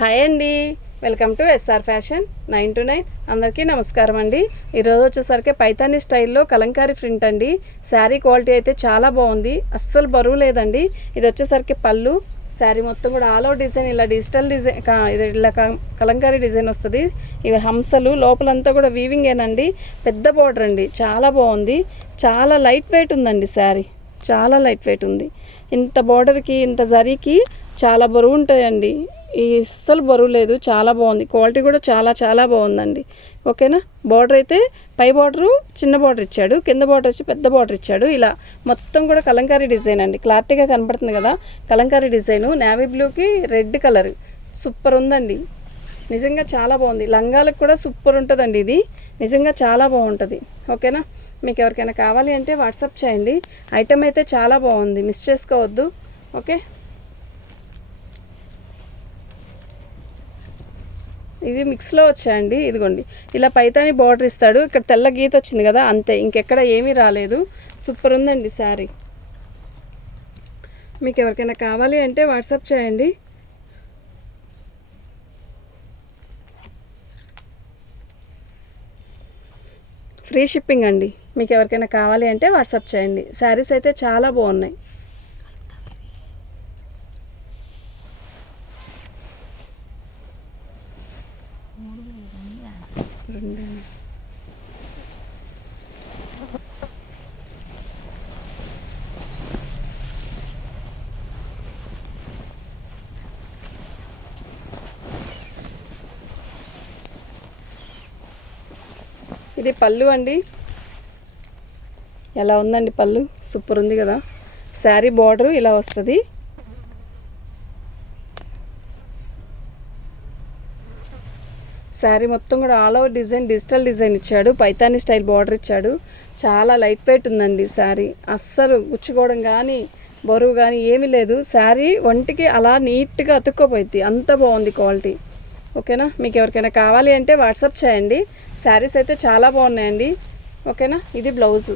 Hi అండి, welcome to SR fashion 929. అందరికీ నమస్కారం అండి. ఈరోజు వచ్చేసరికి పైతానీ స్టైల్లో కలంకారీ ప్రింట్ అండి. శారీ క్వాలిటీ అయితే చాలా బాగుంది, అస్సలు బరువు లేదండి. ఇది వచ్చేసరికి పళ్ళు. శారీ మొత్తం కూడా ఆల్ ఓవర్ డిజైన్ ఇలా డిజిటల్ డిజైన్ ఇది ఇలా కలంకారీ డిజైన్ వస్తుంది. ఇవి హంసలు, లోపలంతా కూడా వీవింగేనండి. పెద్ద బార్డర్ అండి, చాలా బాగుంది. చాలా లైట్ వెయిట్ ఉందండి శారీ, చాలా లైట్ వెయిట్ ఉంది. ఇంత బార్డర్కి ఇంత జరీకి చాలా బరువు ఉంటాయండి. ఈ అస్సలు బరువు లేదు, చాలా బాగుంది. క్వాలిటీ కూడా చాలా చాలా బాగుందండి. ఓకేనా. బార్డర్ అయితే పై బార్డరు చిన్న బార్డర్ ఇచ్చాడు, కింద బార్డర్ వచ్చి పెద్ద బార్డర్ ఇచ్చాడు. ఇలా మొత్తం కూడా కలంకారీ డిజైన్ అండి. క్లారిటీగా కనపడుతుంది కదా కలంకారీ డిజైను. నేవీ బ్లూకి రెడ్ కలర్ సూపర్ ఉందండి. నిజంగా చాలా బాగుంది. లంగాలకు కూడా సూపర్ ఉంటుందండి. ఇది నిజంగా చాలా బాగుంటుంది. ఓకేనా. మీకు ఎవరికైనా కావాలి అంటే వాట్సాప్ చేయండి. ఐటమ్ అయితే చాలా బాగుంది, మిస్ చేసుకోవద్దు. ఓకే. ఇది మిక్స్లో వచ్చాయండి. ఇదిగోండి ఇలా పైతాని బార్డర్ ఇస్తాడు. ఇక్కడ తెల్ల గీత వచ్చింది కదా, అంతే, ఇంకెక్కడ ఏమీ రాలేదు. సూపర్ ఉందండి శారీ. మీకు ఎవరికైనా కావాలి అంటే వాట్సాప్ చేయండి. ఫ్రీ షిప్పింగ్ అండి. మీకు ఎవరికైనా కావాలి అంటే వాట్సాప్ చేయండి. శారీస్ అయితే చాలా బాగున్నాయి. ఇది పళ్ళు అండి. ఎలా ఉందండి పళ్ళు, సూపర్ ఉంది కదా. శారీ బార్డరు ఇలా వస్తుంది. శారీ మొత్తం కూడా all over design digital design ఇచ్చాడు. పైతానీ స్టైల్ బార్డర్ ఇచ్చాడు. చాలా లైట్ వెయిట్ ఉందండి శారీ. అస్సలు గుచ్చుకోవడం కానీ బరువు కానీ ఏమీ లేదు. శారీ ఒంటికి అలా నీట్గా అతుక్కోపోయింది, అంత బాగుంది క్వాలిటీ. ఓకేనా. మీకు ఎవరికైనా కావాలి అంటే వాట్సాప్ చేయండి. శారీస్ అయితే చాలా బాగున్నాయండి. ఓకేనా. ఇది బ్లౌజు.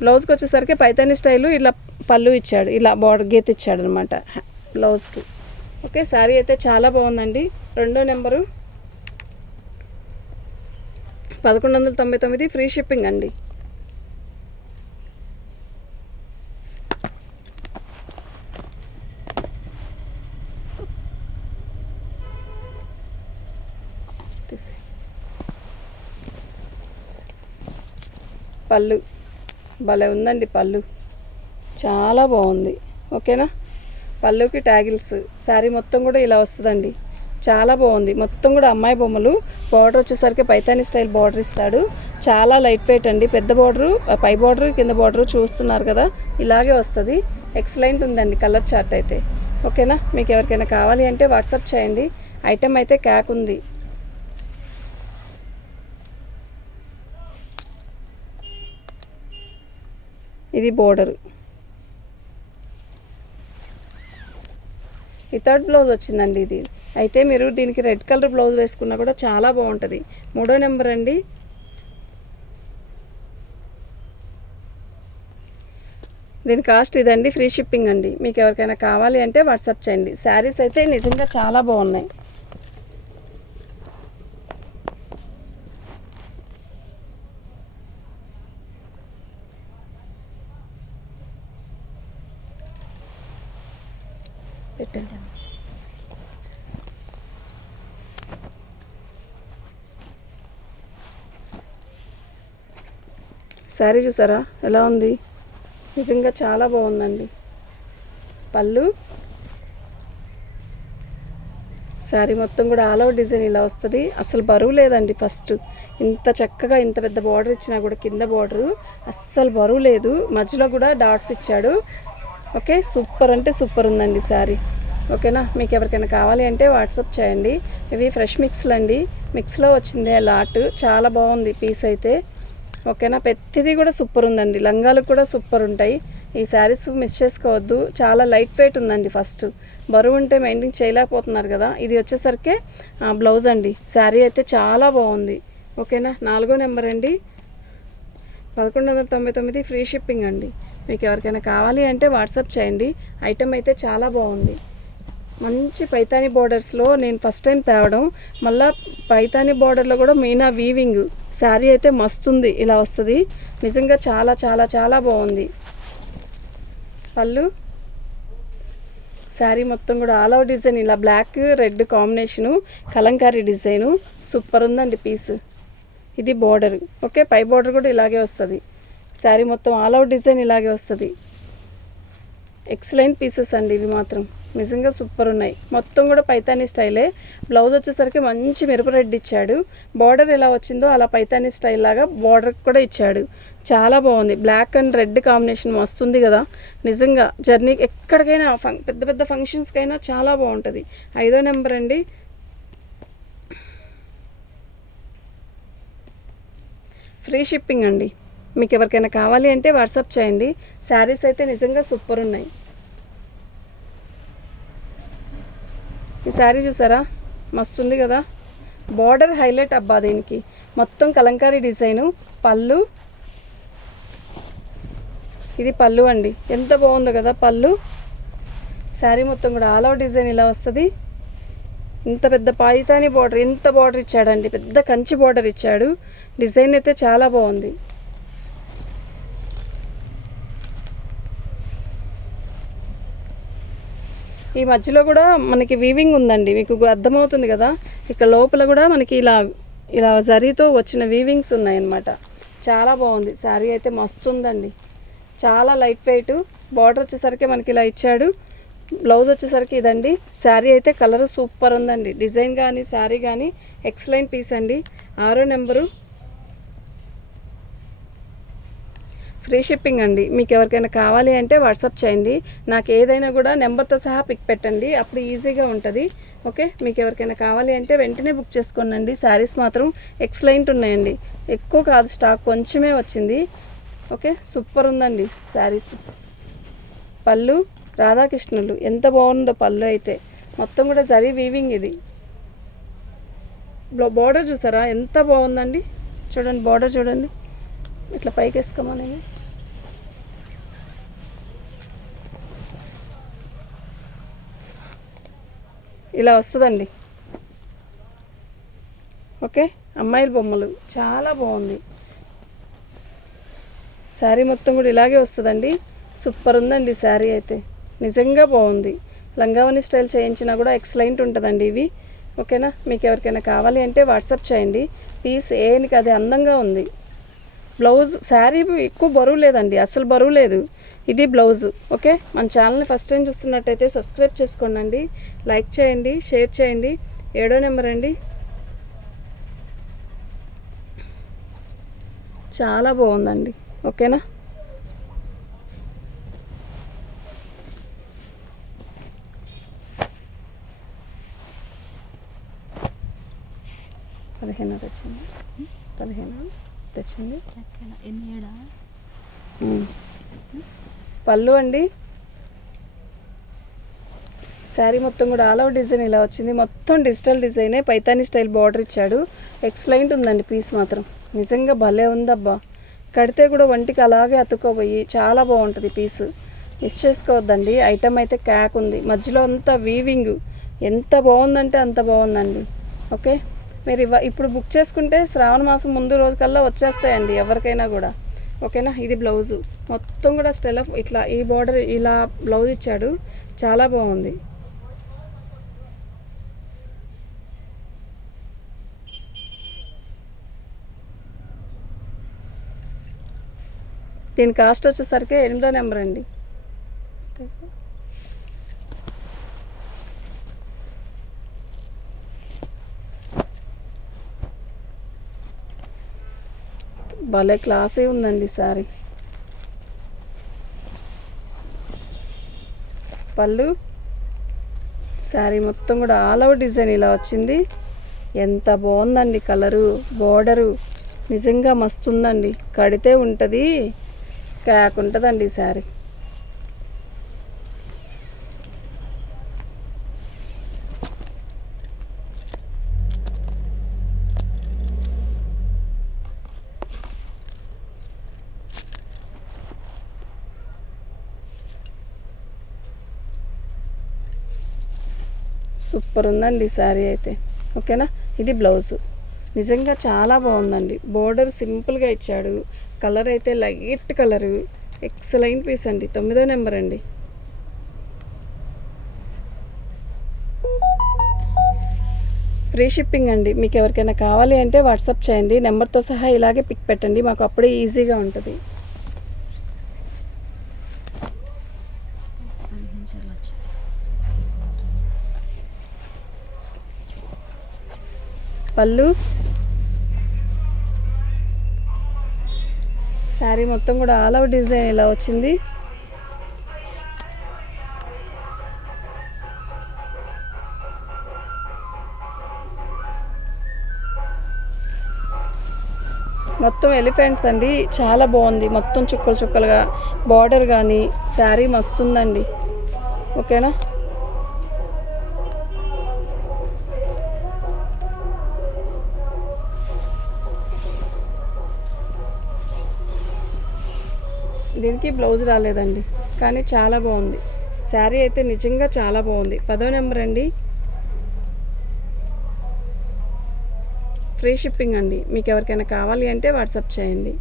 బ్లౌజ్కి వచ్చేసరికి పైతానీ స్టైలు ఇలా పళ్ళు ఇచ్చాడు, ఇలా బార్డర్ గీత ఇచ్చాడు అనమాట బ్లౌజ్కి. ఓకే. శారీ అయితే చాలా బాగుందండి. 2వ నెంబరు 1199, ఫ్రీ షిప్పింగ్ అండి. పళ్ళు భలే ఉందండి. పళ్ళు చాలా బాగుంది. ఓకేనా. పళ్ళుకి ట్యాగిల్స్. శారీ మొత్తం కూడా ఇలా వస్తుందండి. చాలా బాగుంది. మొత్తం కూడా అమ్మాయి బొమ్మలు. బార్డర్ వచ్చేసరికి పైతానీ స్టైల్ బార్డర్ ఇస్తాడు. చాలా లైట్ వెయిట్ అండి. పెద్ద బార్డరు, పై బార్డరు, కింద బార్డరు చూస్తున్నారు కదా, ఇలాగే వస్తుంది. ఎక్సలెంట్ ఉందండి కలర్ చార్ట్ అయితే. ఓకేనా. మీకు ఎవరికైనా కావాలి అంటే వాట్సాప్ చేయండి. ఐటమ్ అయితే క్యాక్ ఉంది. ఇది బోర్డరు. వితౌట్ బ్లౌజ్ వచ్చిందండి ఇది. అయితే మీరు దీనికి రెడ్ కలర్ బ్లౌజ్ వేసుకున్నా కూడా చాలా బాగుంటుంది. 3వ నెంబర్ అండి. దీని కాస్ట్ ఇదండి, ఫ్రీ షిప్పింగ్ అండి. మీకు ఎవరికైనా కావాలి అంటే వాట్సాప్ చేయండి. శారీస్ అయితే నిజంగా చాలా బాగున్నాయి. పెట్టండి. శారీ చూసారా ఎలా ఉంది, నిజంగా చాలా బాగుందండి. పళ్ళు, శారీ మొత్తం కూడా ఆల్ ఓవర్ డిజైన్ ఇలా వస్తుంది. అసలు బరువు లేదండి. ఫస్ట్ ఇంత చక్కగా ఇంత పెద్ద బార్డర్ ఇచ్చినా కూడా కింద బార్డరు అస్సలు బరువు లేదు. మధ్యలో కూడా డాట్స్ ఇచ్చాడు. ఓకే. సూపర్ అంటే సూపర్ ఉందండి శారీ. ఓకేనా. మీకు ఎవరికైనా కావాలి అంటే వాట్సాప్ చేయండి. ఇవి ఫ్రెష్ మిక్స్లు అండి. మిక్స్లో వచ్చింది లాట్. చాలా బాగుంది పీస్ అయితే. ఓకేనా. ప్రతిదీ కూడా సూపర్ ఉందండి. లంగాలు కూడా సూపర్ ఉంటాయి. ఈ శారీస్ మిస్ చేసుకోవద్దు. చాలా లైట్ వెయిట్ ఉందండి. ఫస్ట్ బరువు ఉంటే మెయింటైన్ చేయలేకపోతున్నారు కదా. ఇది వచ్చేసరికి బ్లౌజ్ అండి. శారీ అయితే చాలా బాగుంది. ఓకేనా. 4వ నెంబర్ అండి. 1199, ఫ్రీ షిప్పింగ్ అండి. మీకు ఎవరికైనా కావాలి అంటే వాట్సాప్ చేయండి. ఐటమ్ అయితే చాలా బాగుంది. మంచి పైతాని బోర్డర్స్లో నేను ఫస్ట్ టైం తేవడం. మళ్ళీ పైతాని బోర్డర్లో కూడా మీనా వీవింగ్. శారీ అయితే మస్తుంది, ఇలా వస్తుంది. నిజంగా చాలా చాలా చాలా బాగుంది. పళ్ళు, శారీ మొత్తం కూడా ఆల్ ఓవర్ డిజైన్, ఇలా black red combination, Kalamkari design. Super ఉందండి పీస్. ఇది బోర్డర్. ఓకే, పై బోర్డర్ కూడా ఇలాగే వస్తుంది. శారీ మొత్తం ఆల్ ఓవర్ డిజైన్ ఇలాగే వస్తుంది. ఎక్సలెంట్ పీసెస్ అండి ఇవి మాత్రం, నిజంగా సూపర్ ఉన్నాయి. మొత్తం కూడా పైతానీ స్టైలే. బ్లౌజ్ వచ్చేసరికి మంచి మెరుపు రెడ్ ఇచ్చాడు. బార్డర్ ఎలా వచ్చిందో అలా పైతానీ స్టైల్ లాగా బార్డర్ కూడా ఇచ్చాడు. చాలా బాగుంది. బ్లాక్ అండ్ రెడ్ కాంబినేషన్ వస్తుంది కదా, నిజంగా జర్నీ ఎక్కడికైనా పెద్ద పెద్ద ఫంక్షన్స్కైనా చాలా బాగుంటుంది. 5వ నెంబర్ అండి. ఫ్రీ షిప్పింగ్ అండి. మీకు ఎవరికైనా కావాలి అంటే వాట్సాప్ చేయండి. శారీస్ అయితే నిజంగా సూపర్ ఉన్నాయి. ఈ శారీ చూసారా, మస్తుంది కదా. బార్డర్ హైలైట్ అబ్బా దీనికి. మొత్తం కలంకారీ డిజైను. పళ్ళు, ఇది పళ్ళు అండి. ఎంత బాగుందో కదా పళ్ళు. శారీ మొత్తం కూడా ఆల్ ఓవర్ డిజైన్ ఇలా వస్తుంది. ఇంత పెద్ద పైతాని బార్డర్, ఎంత బార్డర్ ఇచ్చాడండి, పెద్ద కంచి బార్డర్ ఇచ్చాడు. డిజైన్ అయితే చాలా బాగుంది. ఈ మధ్యలో కూడా మనకి వీవింగ్ ఉందండి, మీకు అర్థమవుతుంది కదా. ఇక్కడ లోపల కూడా మనకి ఇలా ఇలా జరీతో వచ్చిన వీవింగ్స్ ఉన్నాయన్నమాట. చాలా బాగుంది. శారీ అయితే మస్తు ఉందండి. చాలా లైట్ వెయిట్. బార్డర్ వచ్చేసరికి మనకి ఇలా ఇచ్చాడు. బ్లౌజ్ వచ్చేసరికి ఇదండి. శారీ అయితే కలర్ సూపర్ ఉందండి. డిజైన్ కానీ శారీ కానీ ఎక్సలెంట్ పీస్ అండి. 6వ నెంబరు. ఫ్రీ షిప్పింగ్ అండి. మీకు ఎవరికైనా కావాలి అంటే వాట్సాప్ చేయండి. నాకు ఏదైనా కూడా నెంబర్తో సహా పిక్ పెట్టండి, అప్పుడు ఈజీగా ఉంటుంది. ఓకే, మీకు ఎవరికైనా కావాలి అంటే వెంటనే బుక్ చేసుకోండి. శారీస్ మాత్రం ఎక్సలెంట్ ఉన్నాయండి. ఎక్కువ కాదు, స్టాక్ కొంచెమే వచ్చింది. ఓకే, సూపర్ ఉందండి శారీస్. పళ్ళు రాధాకృష్ణులు, ఎంత బాగుందో పళ్ళు అయితే. మొత్తం కూడా జరీ వీవింగ్. ఇది బార్డర్ చూసారా ఎంత బాగుందండి. చూడండి బార్డర్ చూడండి, ఇట్లా పైకి వేసుకోమనేది. ఇలా వస్తుందండి. ఓకే, అమ్మాయిల బొమ్మలు చాలా బాగుంది. శారీ మొత్తం కూడా ఇలాగే వస్తుందండి. సూపర్ ఉందండి శారీ అయితే, నిజంగా బాగుంది. లంగావని స్టైల్ చేయించినా కూడా ఎక్సలెంట్ ఉంటుందండి ఇవి. ఓకేనా, మీకు ఎవరికైనా కావాలి అంటే వాట్సాప్ చేయండి. పీస్ ఏనికి అది అందంగా ఉంది. బ్లౌజ్, శారీ ఎక్కువ బరువు లేదండి, అసలు బరువు లేదు. ఇది బ్లౌజు. ఓకే, మన ఛానల్ని ఫస్ట్ టైం చూస్తున్నట్టయితే సబ్స్క్రైబ్ చేసుకోండి, లైక్ చేయండి, షేర్ చేయండి. 7వ నెంబర్ అండి. చాలా బాగుందండి. ఓకేనా, పదిహేను తెచ్చింది. పళ్ళు అండి. శారీ మొత్తం కూడా ఆల్ ఓవర్ డిజైన్ ఇలా వచ్చింది. మొత్తం డిజిటల్ డిజైనే, పైతానీ స్టైల్ బార్డర్ ఇచ్చాడు. ఎక్సలెంట్ ఉందండి పీస్ మాత్రం, నిజంగా భలే ఉందబ్బా. కడితే కూడా ఒంటికి అలాగే అతుక్కోపోయి చాలా బాగుంటుంది పీసు. మిస్ చేసుకోవద్దండి. ఐటమ్ అయితే క్యాక్ ఉంది. మధ్యలో అంతా వీవింగ్, ఎంత బాగుందంటే అంత బాగుందండి. ఓకే, మీరు ఇప్పుడు బుక్ చేసుకుంటే శ్రావణ మాసం ముందు రోజు కల్లా వచ్చేస్తాయండి ఎవరికైనా కూడా. ఓకేనా, ఇది బ్లౌజు. మొత్తం కూడా స్టైల్ ఆఫ్ ఇట్లా ఈ బార్డర్ ఇలా బ్లౌజ్ ఇచ్చాడు. చాలా బాగుంది. దీని కాస్ట్ వచ్చేసరికి 8వ నెంబర్ అండి. భలే క్లాసీ ఉందండి శారీ. పళ్ళు, శారీ మొత్తం కూడా ఆల్ ఓవర్ డిజైన్ ఇలా వచ్చింది. ఎంత బాగుందండి కలరు, బోర్డరు, నిజంగా మస్తుందండి. కడితే ఉంటుంది, క్యాక్ ఉంటుందండి ఈ శారీ. సూపర్ ఉందండి శారీ అయితే. ఓకేనా, ఇది బ్లౌజు. నిజంగా చాలా బాగుందండి. బోర్డర్ సింపుల్గా ఇచ్చాడు. కలర్ అయితే లైట్ కలరు. ఎక్సలెంట్ పీస్ అండి. 9వ నెంబర్ అండి. ఫ్రీ షిప్పింగ్ అండి. మీకు ఎవరికైనా కావాలి అంటే వాట్సాప్ చేయండి. నెంబర్తో సహా ఇలాగే పిక్ పెట్టండి, మాకు అప్పుడే ఈజీగా ఉంటుంది. పళ్ళు, శారీ మొత్తం కూడా ఆల్ అవుట్ డిజైన్ ఇలా వచ్చింది. మొత్తం ఎలిఫెంట్స్ అండి. చాలా బాగుంది. మొత్తం చుక్కలు చుక్కలుగా బార్డర్ కానీ శారీ మస్తుందండి. ఓకేనా, దీనికి బ్లౌజ్ రాలేదండి, కానీ చాలా బాగుంది. శారీ అయితే నిజంగా చాలా బాగుంది. 10వ నెంబర్ అండి. ఫ్రీ షిప్పింగ్ అండి. మీకు ఎవరికైనా కావాలి అంటే వాట్సాప్ చేయండి.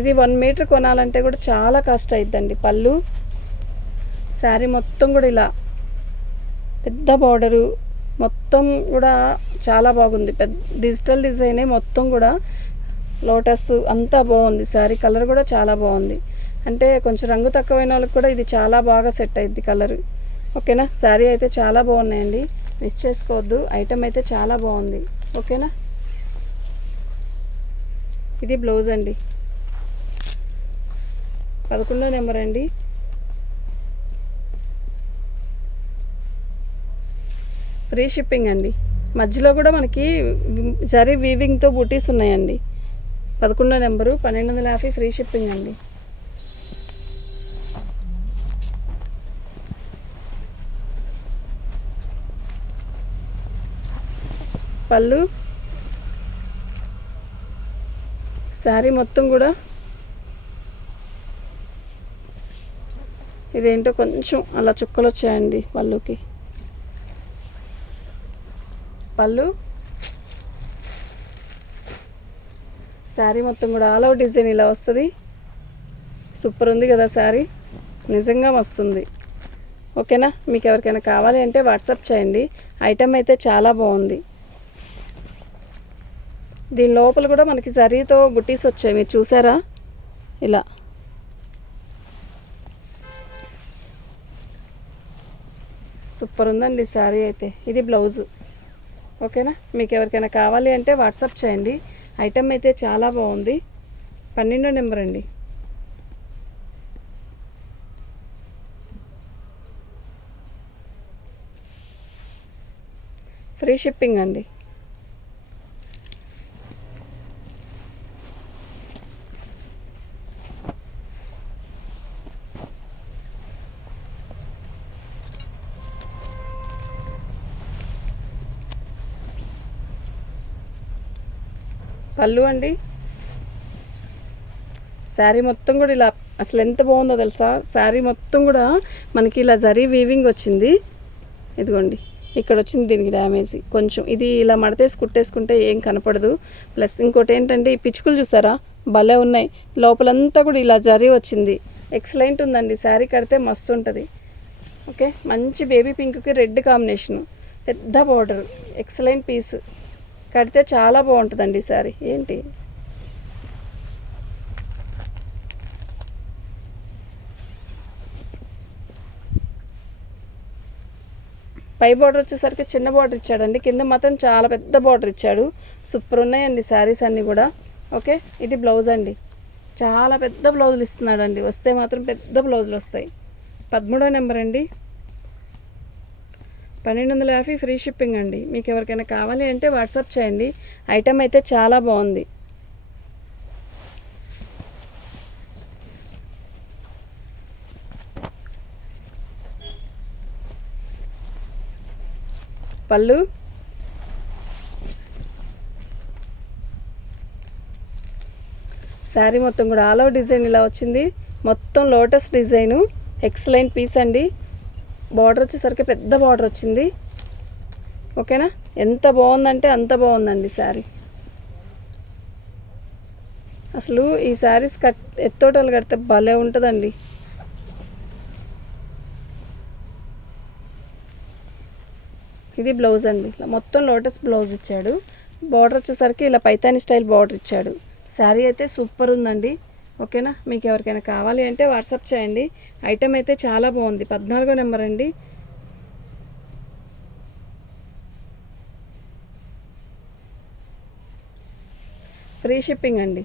ఇది 1 మీటర్ కొనాలంటే కూడా చాలా కాస్ట్ అయిద్దండి. పళ్ళు, శారీ మొత్తం కూడా ఇలా పెద్ద బార్డరు, మొత్తం కూడా చాలా బాగుంది. పెద్ద డిజిటల్ డిజైనే మొత్తం కూడా. లోటస్ అంతా బాగుంది. శారీ కలర్ కూడా చాలా బాగుంది. అంటే కొంచెం రంగు తక్కువైన వాళ్ళకి కూడా ఇది చాలా బాగా సెట్ అయింది కలర్. ఓకేనా, శారీ అయితే చాలా బాగున్నాయండి. మిస్ చేసుకోవద్దు. ఐటమ్ అయితే చాలా బాగుంది. ఓకేనా, ఇది బ్లౌజ్ అండి. 11వ నెంబర్ అండి. ఫ్రీ షిప్పింగ్ అండి. మధ్యలో కూడా మనకి జరీ వీవింగ్తో బూటీస్ ఉన్నాయండి. 11వ నెంబరు, 1250 ఫ్రీ షిప్పింగ్ అండి. పళ్ళు, శారీ మొత్తం కూడా ఇదేంటో కొంచెం అలా చుక్కలు వచ్చాయండి పళ్ళుకి. పళ్ళు, శారీ మొత్తం కూడా ఆల్ అవుట్ డిజైన్ ఇలా వస్తుంది. సూపర్ ఉంది కదా శారీ, నిజంగా వస్తుంది. ఓకేనా, మీకు ఎవరికైనా కావాలి అంటే వాట్సాప్ చేయండి. ఐటమ్ అయితే చాలా బాగుంది. దీని లోపల కూడా మనకి జరీతో బుట్టీస్ వచ్చాయి, మీరు చూసారా? ఇలా సూపర్ ఉందండి శారీ అయితే. ఇది బ్లౌజు. ఓకేనా, మీకు ఎవరికైనా కావాలి అంటే వాట్సాప్ చేయండి. ఐటమ్ అయితే చాలా బాగుంది. 12వ నెంబర్ అండి. ఫ్రీ షిప్పింగ్ అండి. పళ్ళు అండి. శారీ మొత్తం కూడా ఇలా అసలు ఎంత బాగుందో తెలుసా? శారీ మొత్తం కూడా మనకి ఇలా జరీ వీవింగ్ వచ్చింది. ఇదిగోండి, ఇక్కడ వచ్చింది దీనికి డ్యామేజ్ కొంచెం. ఇది ఇలా మడతేసి కుట్టేసుకుంటే ఏం కనపడదు. ప్లస్ ఇంకోటి ఏంటంటే ఈ పిచ్చుకలు చూసారా, భలే ఉన్నాయి. లోపలంతా కూడా ఇలా జరీ వచ్చింది. ఎక్సలెంట్ ఉందండి. శారీ కడితే మస్తు ఉంటుంది. ఓకే, మంచి బేబీ పింక్కి రెడ్ కాంబినేషను, పెద్ద బార్డర్, ఎక్సలెంట్ పీస్. కడితే చాలా బాగుంటుందండి శారీ. ఏంటి పై బార్డర్ వచ్చేసరికి చిన్న బార్డర్ ఇచ్చాడండి, కింద మాత్రం చాలా పెద్ద బార్డర్ ఇచ్చాడు. సూపర్ ఉన్నాయండి శారీస్ అన్నీ కూడా. ఓకే, ఇది బ్లౌజ్ అండి. చాలా పెద్ద బ్లౌజులు ఇస్తున్నాడండి. వస్తే మాత్రం పెద్ద బ్లౌజులు వస్తాయి. 13వ నెంబర్ అండి. 1250 ఫ్రీ షిప్పింగ్ అండి. మీకు ఎవరికైనా కావాలి అంటే వాట్సాప్ చేయండి. ఐటమ్ అయితే చాలా బాగుంది. పళ్ళు, శారీ మొత్తం కూడా ఆల్ ఓవర్ డిజైన్ ఇలా వచ్చింది. మొత్తం లోటస్ డిజైను, ఎక్సలెంట్ పీస్ అండి. బార్డర్ వచ్చేసరికి పెద్ద బార్డర్ వచ్చింది. ఓకేనా, ఎంత బాగుందంటే అంత బాగుందండి శారీ. అసలు ఈ శారీస్ ఎత్తోటలు కడితే భలే ఉంటుందండి. ఇది బ్లౌజ్ అండి, మొత్తం లోటస్ బ్లౌజ్ ఇచ్చాడు. బార్డర్ వచ్చేసరికి ఇలా పైతాని స్టైల్ బార్డర్ ఇచ్చాడు. శారీ అయితే సూపర్ ఉందండి. ఓకేనా, మీకు ఎవరికైనా కావాలి అంటే వాట్సాప్ చేయండి. ఐటెం అయితే చాలా బాగుంది. 14 నెంబర్ అండి. ఫ్రీ షిప్పింగ్ అండి.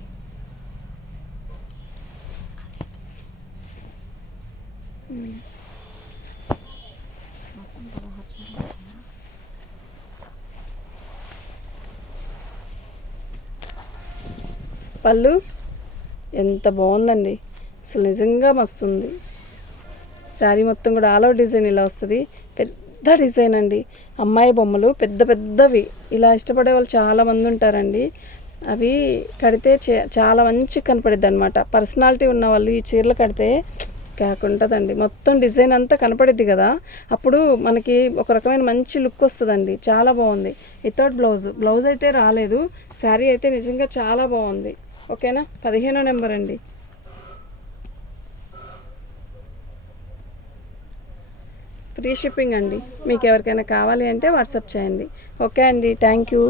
పళ్ళు ఎంత బాగుందండి, అసలు నిజంగా మస్తుంది. శారీ మొత్తం కూడా ఆల్ ఓవర్ డిజైన్ ఇలా వస్తుంది. పెద్ద డిజైన్ అండి, అమ్మాయి బొమ్మలు పెద్ద పెద్దవి. ఇలా ఇష్టపడే వాళ్ళు చాలామంది ఉంటారండి. అవి కడితే చాలా మంచి కనపడిద్ది అనమాట. పర్సనాలిటీ ఉన్న వాళ్ళు ఈ చీరలు కడితే కాకుంటుందండి. మొత్తం డిజైన్ అంతా కనపడిద్ది కదా, అప్పుడు మనకి ఒక రకమైన మంచి లుక్ వస్తుందండి. చాలా బాగుంది. వితౌట్ బ్లౌజ్ అయితే రాలేదు. శారీ అయితే నిజంగా చాలా బాగుంది. ఓకేనా, 15 నెంబర్ అండి. ఫ్రీ షిప్పింగ్ అండి. మీకు ఎవరికైనా కావాలి అంటే వాట్సాప్ చేయండి. ఓకే అండి, థ్యాంక్ యూ.